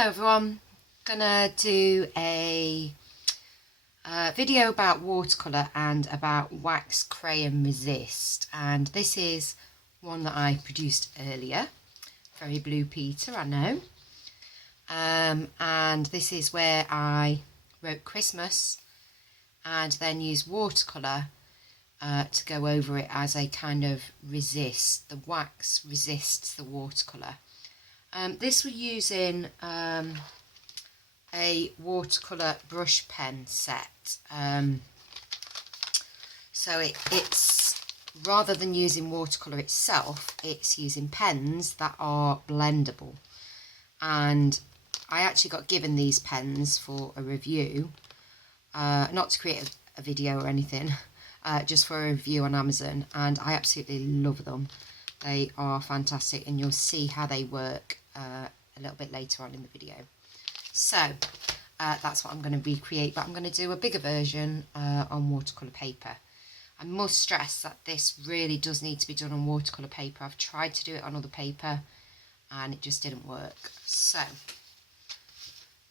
Hello everyone, gonna do a video about watercolour and about wax crayon resist, and this is one that I produced earlier. Very Blue Peter, I know. And this is where I wrote Christmas and then used watercolour to go over it as a kind of resist. The wax resists the watercolour. This was using a watercolour brush pen set. So it's rather than using watercolour itself, it's using pens that are blendable. And I actually got given these pens for a review, not to create a video or anything, just for a review on Amazon, and I absolutely love them. They are fantastic, and you'll see how they work a little bit later on in the video. So that's what I'm going to recreate, but I'm going to do a bigger version on watercolour paper. I must stress that this really does need to be done on watercolour paper. I've tried to do it on other paper and it just didn't work. So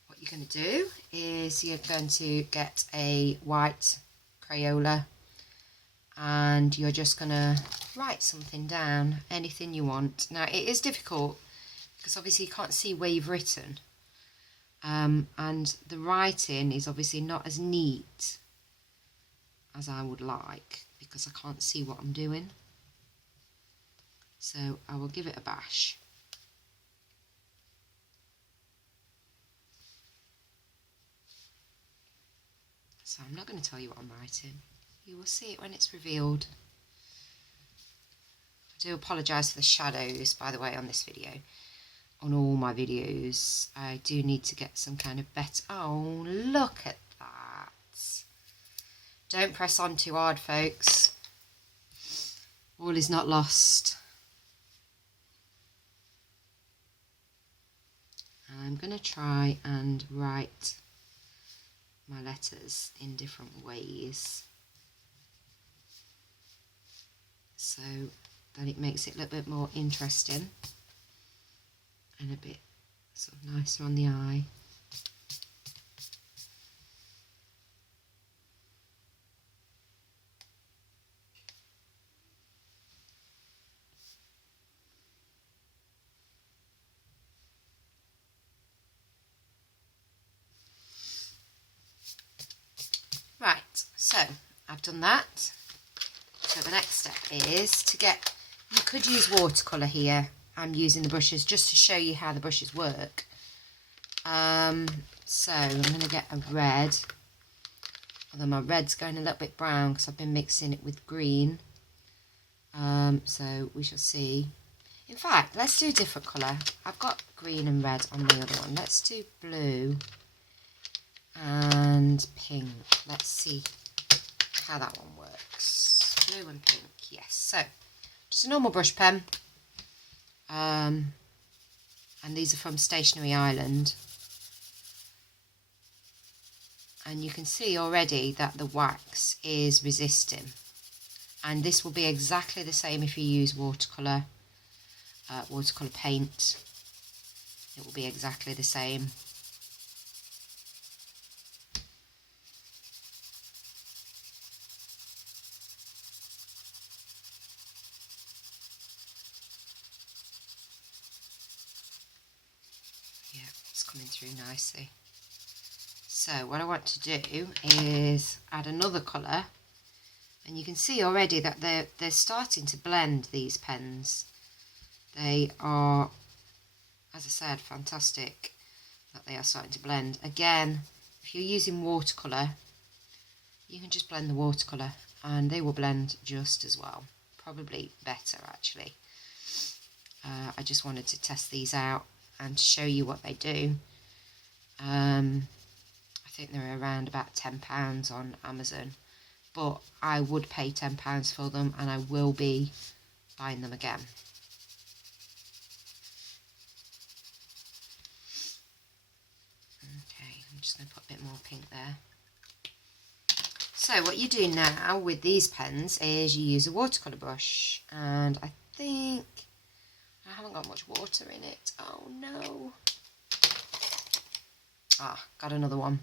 what you're going to do is you're going to get a white Crayola and you're just going to write something down, anything you want. Now it is difficult because obviously you can't see where you've written, and the writing is obviously not as neat as I would like because I can't see what I'm doing. So I will give it a bash. So I'm not going to tell you what I'm writing. You will see it when it's revealed. I do apologise for the shadows, by the way, on this video. On all my videos, I do need to get some kind of better... Oh, look at that. Don't press on too hard, folks. All is not lost. I'm going to try and write my letters in different ways, so that it makes it a little bit more interesting and a bit sort of nicer on the eye. Right, so I've done that. So the next step is to get, you could use watercolour here. I'm using the brushes just to show you how the brushes work. So I'm going to get a red, although my red's going a little bit brown because I've been mixing it with green. So we shall see. In fact, let's do a different colour. I've got green and red on the other one. Let's do blue and pink. Let's see how that one works. Blue and pink, yes. So just a normal brush pen, and these are from Stationery Island, and you can see already that the wax is resisting, and this will be exactly the same if you use watercolour paint. It will be exactly the same. Yeah, it's coming through nicely. So what I want to do is add another colour, and you can see already that they're starting to blend, these pens. They are, as I said, fantastic that they are starting to blend. Again, if you're using watercolour, you can just blend the watercolour and they will blend just as well, probably better actually. I just wanted to test these out and show you what they do. I think they're around about £10 on Amazon, but I would pay £10 for them and I will be buying them again. Okay, I'm just going to put a bit more pink there. So what you do now with these pens is you use a watercolour brush, and I think I haven't got much water in it. Oh no. got another one.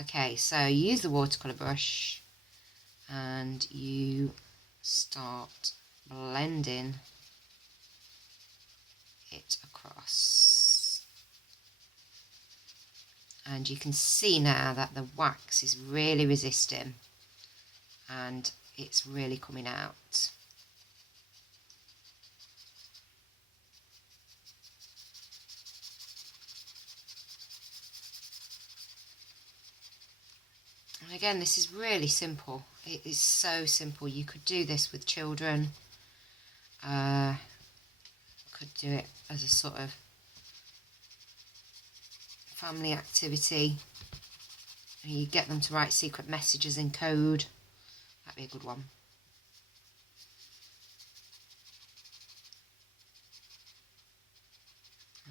Okay, so you use the watercolour brush and you start blending it across. And you can see now that the wax is really resisting and it's really coming out. And again, this is really simple. It is so simple. You could do this with children. Could do it as a sort of family activity. And you get them to write secret messages in code. That'd be a good one.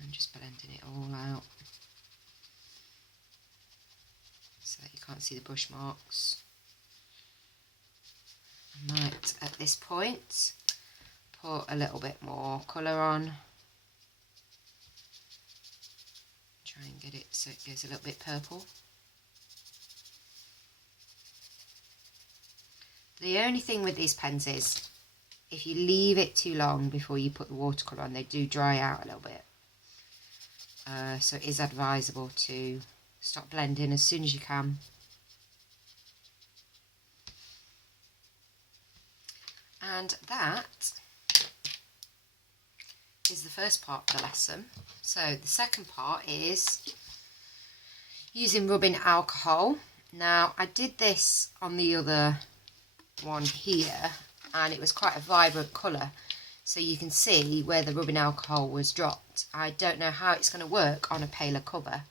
I'm just blending it all out so that you can't see the brush marks. I might, at this point, put a little bit more colour on. Try and get it so it goes a little bit purple. The only thing with these pens is, if you leave it too long before you put the watercolour on, they do dry out a little bit. So it is advisable to stop blending as soon as you can. And that is the first part of the lesson. So the second part is using rubbing alcohol. Now I did this on the other one here and it was quite a vibrant colour, so you can see where the rubbing alcohol was dropped. I don't know how it's going to work on a paler colour.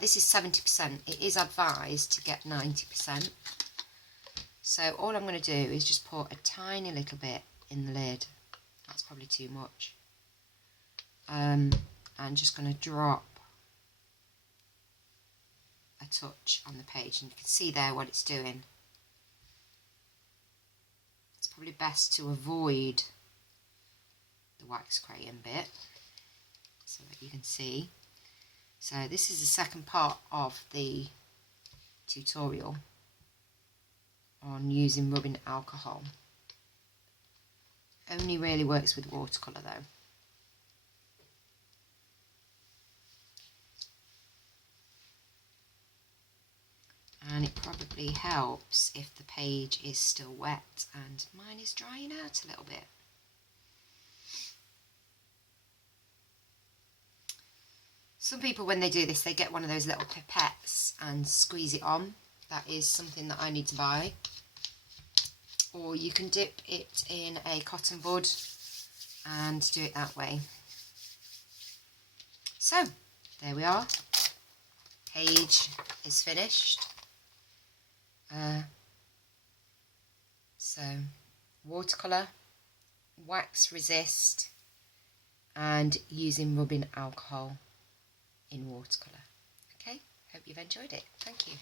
This is 70%. It is advised to get 90%. So all I'm going to do is just pour a tiny little bit in the lid. That's probably too much. I'm just going to drop a touch on the page, and you can see there what it's doing. It's probably best to avoid the wax crayon bit so that you can see. So this is the second part of the tutorial on using rubbing alcohol. Only really works with watercolour though. And it probably helps if the page is still wet, and mine is drying out a little bit. Some people, when they do this, they get one of those little pipettes and squeeze it on. That is something that I need to buy. Or you can dip it in a cotton bud and do it that way. So, there we are. Page is finished. So, watercolour, wax resist, and using rubbing alcohol in watercolour. Okay, hope you've enjoyed it. Thank you.